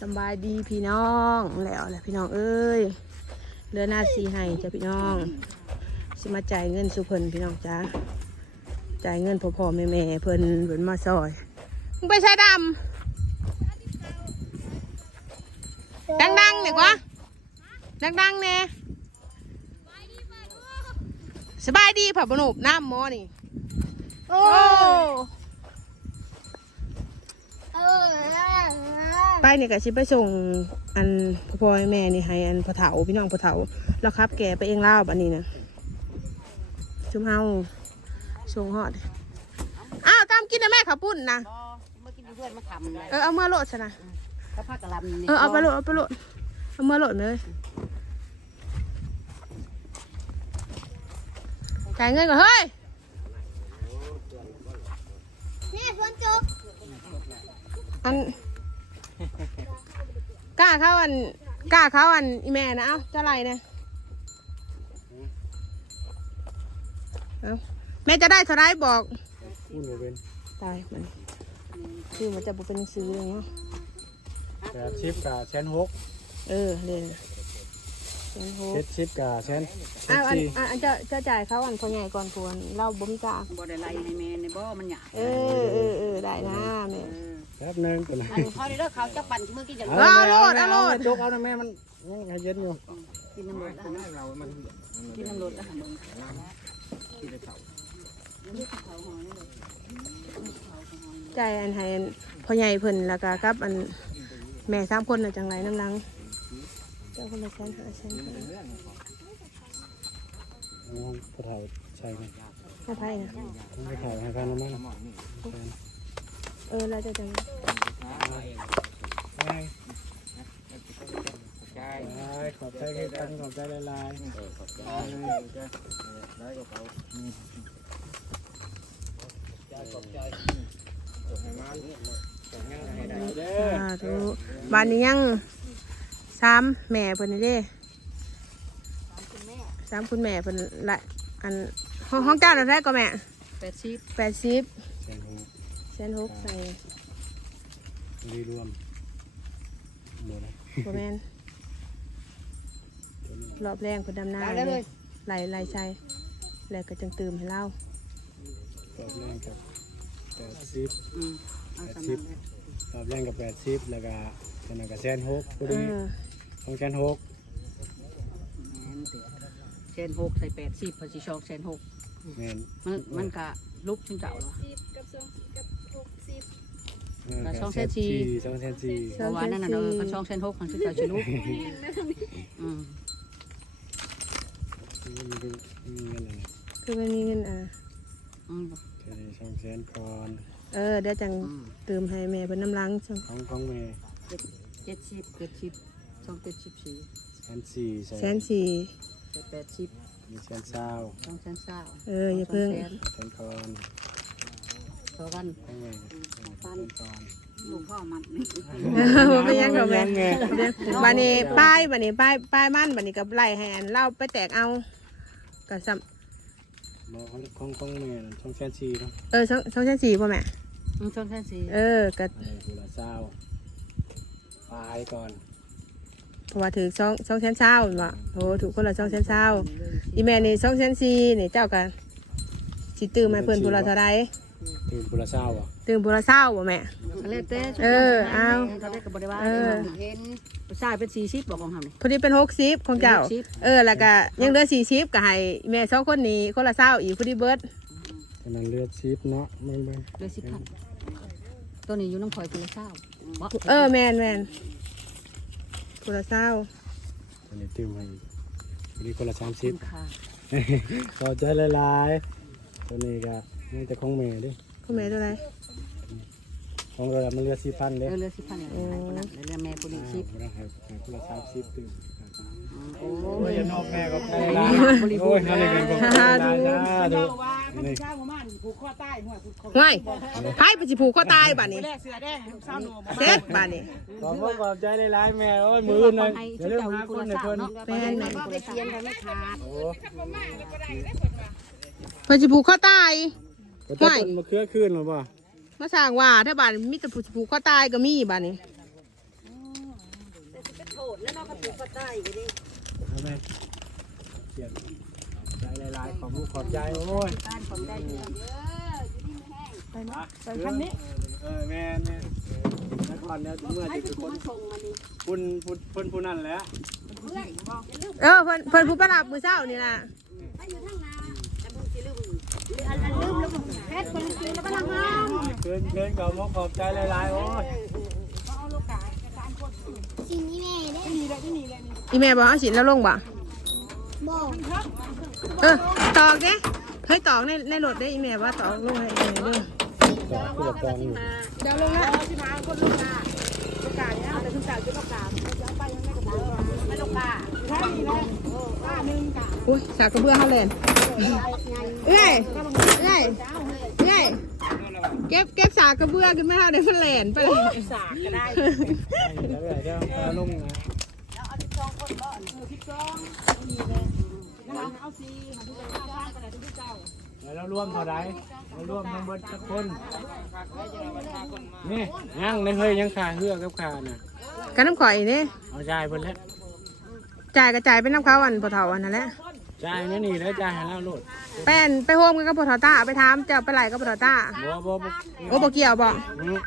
สำบายดีพี่น้องแล้วแหละพี่น้องเอ้ยเดือนหน้าสีให้จ้ะพี่น้องสิมาจ่ายเงินสุเพิ่นพี่น้องจ้าจ่ายเงินพ่อพ่อๆแม่แม่ๆเพิ่นเพิ่นมาซอยมึงไปใช้ดำดังๆเนี่อยกว่าดังๆเนี่ยสบายดีผับบนุบน้ำหมอนี่โอ้ โอ้เออไปนี่ก็ชิไปส่งอันพ่อพ่อแม่นี่ให้อันพ่อเฒ่าพี่น้องพ่อเฒ่าแล้วครับ แกไปเองเล่าวบันนี้นะชุมเฮาส่งฮอดอ้าวตามกินนะแม่ขับปุ้นนะเมื่อกี้เพื่อนมาทำเลยเออเอามาโหลดซะนะเขาพากระลำนี่เออเอาไปโหลดเอาไปโหลดเอามาโหลดเลยจ่ายเงินก่อนเฮ้ยนี่ฝนจบอัน กล้าเขาอันกล้าเขาอันอีแม่นะเอ้าเท่าไหร่เนี่ยเอาแม่จะได้เท่าไรบอกพูดบ่เป็นตายมันคือมันจะบุเป็นหนังสือเลยเนาะแต่ชิปกับแชนหกเออเรียนเรียนโหเช็ดชิปกับแชนอ้าวอันสี่อันอันจะจะจ่ายเขาอันพอใหญ่ก่อนควรเราบ่มีกล้าบ่ได้ไล่ให้แม่ในบ่มันหยาบเออเออเออได้นะแม่ แป๊บหนึงตัวไหนอันนี้เขาได้เลิกเขาจะปั่นเมื่อกี้จะเอาโลดเอาโลด จกเอาหน่อยแม่มันยังให้เย็นอยู่กินน้ำรดอาหารกินน้ำรดอาหารมึงจ่ายอันให้อันพอใหญ่เพิ่นแล้วก็กับอันแม่สามคนน่ะจังไรน้ำหลังเจ้าคนละแสนห้าแสนห้าเอาห้องกระเถาใช่ไหมให้ไพ่นะห้องกระเถาให้กันนะมั้ง เออเราจะจังได้ได้ขอบใจกันขอบใจหลายๆเด้อสาธุบ้านนี้ยังสามแม่เพิ่นนี่เด้สามคุณแม่เพิ่นละอันห้องห้องเจ้าเราได้ก็แม่แปดสิบแปดสิบแชนหกแสนหกใส่รีรวมหมดแล้วประมาณรอบแรงเพิ่นดำนาได้เลยไหลไหลใส่แล้วก็จังตื่มให้เล่ารอบแรกกับแปดสิบอืมเอาสำนักเลยรอบแรกกับแปดสิบแล้วก็ตอนนั้นกับแชนหกพอเอดีอของแชนหกแม่นเดือดเชนหกใส่แปดสิบพอชิชอกเชนหกแม่นมันมันกะลุกชิ้นเจ้าเหรอเออแล้วแป ดช่องแชสินบสี่สี่ช่องแชนสี่เพราะว่านั่นน่ะเออคันช่องเชนหกคันชิ้นเจ้าชิลุกอืมมันเป็นมีเงินอะไรคือมันมีเงินอะอืมแค่ช่องแชนก่อนเออเดี๋ยวจังอืมตื่มให้แม่เพิ่นน้ำลังจังของของเมย์เจ็ดสิบเจ็ดสิบช่องเจ็ดสิบสี่แชนสี่ใส่แสนสี่ใส่แปดสิบมีแชนเศร้าช่องเชนเศร้าเอออย่าเพิ่งแสนแชนก่อนต่อวัน ของเมย์แชนก่อนลูกพ่อมันนี่บ่เป็นหยังดอกแม่เดี๋ยวบัดนี้ป้ายบัดนี้ป้ายป้ายมันบัดนี้กับไล่ให้อันเล่าไปแตกเอาก็ซ้บอกของของของเมย์ช่องแชนสี่เนาะำเออสองสองแสนสี่ป่ะแม่อืมช่องเชนสี่เออก็อะไรกูละเศร้าปลายก่อนเพราะว่าถือสองสองแสนเช้าเห็นบ่โอ้ถูกคนละสองแสนเช้าอีแม่นี่สองแสนสี่นี่เจ้ากันสิตื่มให้เพิ่นผู้ละเท่าใดตื่นกูละเศร้าอะ ตื่มผู้ละเช้าบ่แม่ก็เลยเต้เออเอาเขาได้กับบริวารเออ เห็นผู้ชายเป็นสี่สิบบอกของทำนี่ พอดีเป็นหกสิบของเจ้าเป็น60เออ แล้วก็ยังเหลือสี่สิบก็ให้แม่สองคนนี้คนละเศร้าอีกพอดีเบิร์ดตอนนั้นเลือดซิปเนาะมึงเบิ่งเลยสิบพันตัวนี้อยู่น้องคอยตัวละเศร้าบ่เออแมนแมนคนละเศร้าตอนนี้ตื่นมาอีกวันนี้คนละสามสิบคุ้มค่าขอบใจหลายๆตัวนี้ก็นี่แต่ของเมย์ดิคุณแม่ตัวไหน ของเรามันเลือดสี่พันเอเด้อเรือสิบพันเลยให้คนนั้นเรือแม่คนนี้สิบเราให้ให้คนละสามสิบตื่นโอ้โอ้ยยนอกแม่ก็ไปละโอ้ยอะไรกันก็ไปละดูนี่ง่ายไพ่ไปจิผูกข้อตายบ้านนี้เซ็ตบ้านนี้ขอบคุณขอบใจหลายๆแม่โอ้ยมือหน่อยให้อย่าเจ้าลืมหาคคนนในละเศร้าเพิ่นเนาะแม่แม่คนละเสียนกันไม่ขาดโอ้ไปจิผูกข้อตายก็ต้นมะเขือขึ้นหรือเปล่า มาสร้างว่าถ้าบ้านมีแต่ผูกผูกข้อตายก็มีบ้านนี้ก็ได้ก็ได้เอาไหมเสียงขอบใจหลายๆขอบคุณขอบใจโอ้ยการผมได้เยอะเด้ออยู่ดีไม่แห้งไปเนาะไปคันนี้เออแม่แม่นักก่อนเนี่ยเมื่อให้ที่ไปคือคมานส่งมานี่คุณคุณคุณผู้นั่นแหละเพื่อนอย่าลืมเออเพิ่นเพิ่นผู้ประดับมือเช้านี่ล่ะ ไปอยู่ทางนาแต่บุญสิลืมอันอันลืมแล้ว เพชรคนลืมแล้วก็ทางงามเกินเกินขอบคุณขอบใจหลายๆโอ้ยเขาเอาลูกกาการคนสิ่งนี้แม่ได้ไม่มีเลยไม่มีเลยอีแม่บอกเอาสินแล้วลงบ่บอกเออตอกเด้เฮ้ยตอกในในรถได้อีแม่ว่าตอกลงให้อีแม่เด้อขอบคุณกองเดี๋ยวลงละที่มาคนลูกกาลูกกาเนี่ยแต่ทุกกาจะลูกกาจะไปยังไม่กระบอกไม่ลูกาใช่เลยเออก้าหนึ่งกาอุ้ยสากกระเบื้อเฮาแลน เอ้ยเอ้ยเอ้ยเก็บเก็บสากกระเบื้อขึ้นมาเฮาได้มันแหลนไปเลยสากก็ได้แล้วเดี๋ยวเอาลงนะแล้วเอาที่สองคนบ่เออที่สองมีเลยน้ำเอาสี่หาที่เจ้าข้างกันเลยที่เจ้าแล้วร่วมเท่าไรเรารวมทั้งเบิดสักคน นี่ยังในเฮ้ยยังขาเหือกับขาน่ะกันน้ำข่อยนี่เอาจ่ายเพิ่นแล้วจ่ายกระจ่ายเป็นน้ำเขาวอันพอเฒ่าอันนั่นแหละ จ่ายนี่นี่แล้วจ่ายให้เราโลดแป้นไปโฮมกันกับพอเฒ่าต้าไปถามเจ้าไปไหลกับพอเฒ่าต้าบ่บ่บ่โอ้บ่เกี่ยวบ่ อืม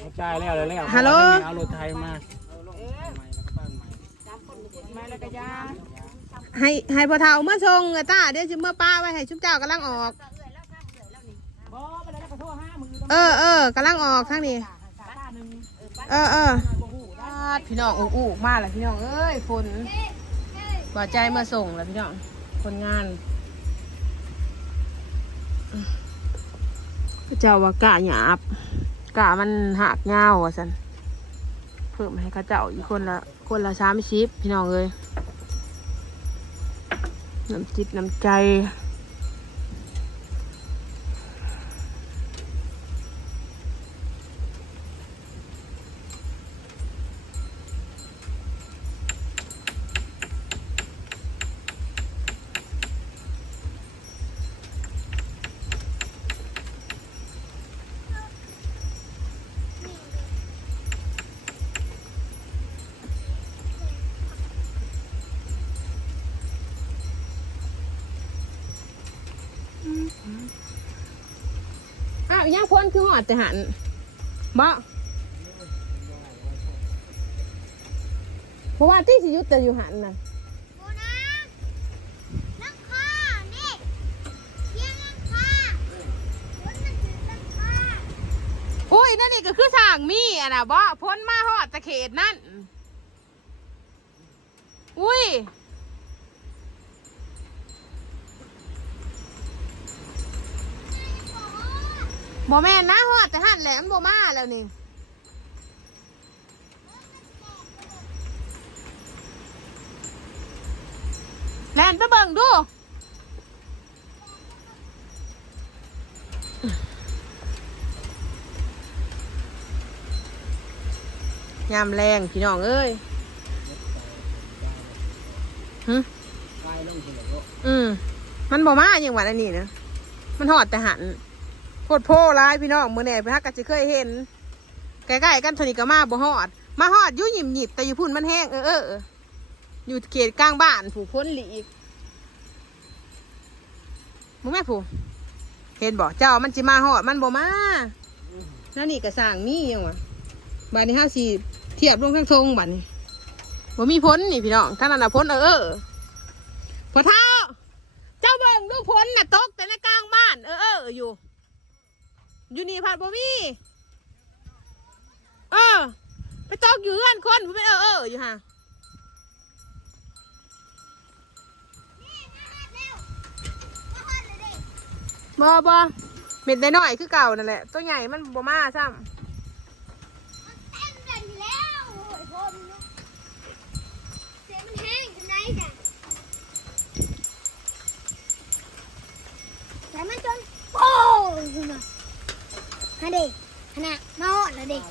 เอาจ่ายแล้วแล้วแล้วฮัลโหล เอารถไทยมามาแล้วก็ยาให้ให้พอเฒ่าเมื่อชงอะต้าเดี๋ยวสิเมื่อป้าไว้ให้ชุบเจ้ากำลังออกบ่ไปแล้วก็โทษห้ามือเออเออกำลังออกทางนี้สาขาหนึ่งเออเออพี่น้องอู้อู้มาแล้วพี่น้องเอ้ยฝน บ่ใจมาส่งแล้วพี่น้องคนงานเจ้าว่ากะหยาบกะมันหักเงาอะสันเพิ่มให้เข้าเจ้าอีกคนละคนละสามชิปพี่น้องเลยน้ำจิตน้ำใจาวยังพ้นคือหอดแต่หันบ่เพราะว่าที่สิยุตแต่อยู่หันน่ะโบนะนังคานี่เยี่ยงนังคาวันนั้นคือนังคาอุ้ยนั่นนี่ก็คือสร้างมีอะนะบ่พ้นมาหอดตะเขตนั่นอุ้ย บ่แม่นนะหอดแต่หันแหลมบ่มาแล้วนี่แลนไปเบิ่งดู ยามแรงพี่น้องเอ้ยหึไปลงถึงแล้วอืม มันบ่มาอย่างหวันอันนี้นะ มันหอดแต่หัน โพดโพร้ายพี่น้องมือแหน่ไปฮักก็จะเคยเห็นใกล้ๆกันเทานิกก็มาบ่หอด มาหอดยู่หยิบหยิบแต่อยู่พุ่นมันแห้งเออเอออยู่เขตกลางบ้านผูกพ้นหลีกมึงแม่ผูเห็นบอกเจ้ามันจิมาหอดมันบ่มาแล้วนี่ก็สางมีหยังวะบานนี้ห้าสี่เทียบลงทั้งทงบ้านนี้บ่มีพ้นนี่พี่น้องท่านนั้นน่ะพ้นเออเออพอเท้า เจ้าเบิ่งดูพ้นน่ะตกแต่ในกลางบ้าน เออเอออยู่ อยู่นี่ผัดบ่มีเออ ไปตอกอยู่เฮือนคนบ่เป็นเออเอออยู่ฮะมาฮอเลยดิบ่บ่เม็ดน้อยๆคือเก่านั่นแหละ ตัวใหญ่มันบ่มาซ้มันเต็ม ฮะเด็กขนาดมาฮอดแล้วเด็ก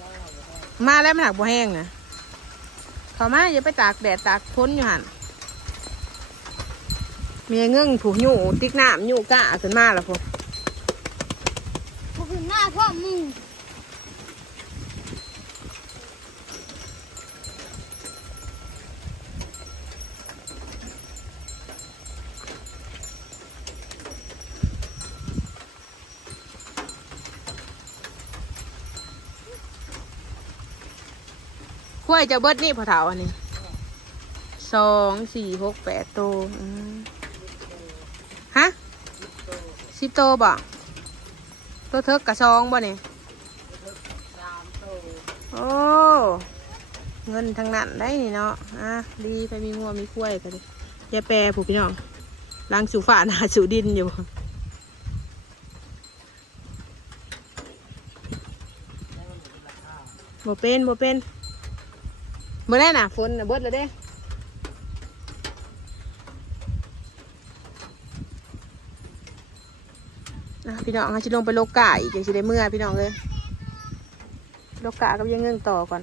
มาแล้วมันหักบ่แห้งนะเขามาอย่าไปตากแดดตากพ้นอยู่หันเมียเงื่งผูกหยูติ๊กหน้ำหยูกะขึ้นมาแล้วพวก พวกคุณหน้าพ่อมึง กล้วยจะเบิดนี่พอเถาอันนี้สองสี่หกแปดโตวฮะสิบโตบ่ตัวเทิกกระซองบ่เนี่ยโอ้เงินทางนั้นได้นี่เนาะอะดีไปมีงัวมีกล้วยกันดิยายแปรผู้พี่น้องล้างสู่ฝ่าหนาสู่ดินอยู่บ่เป็นบ่เป็น มื่อไรน่ะฝนน่ะเบิดแล้วเด้นะพี่น้องอาจะลงไปโลกาอีกจะได้เมื่อพี่น้องเลยโลกากับยังเงื่องต่อก่อน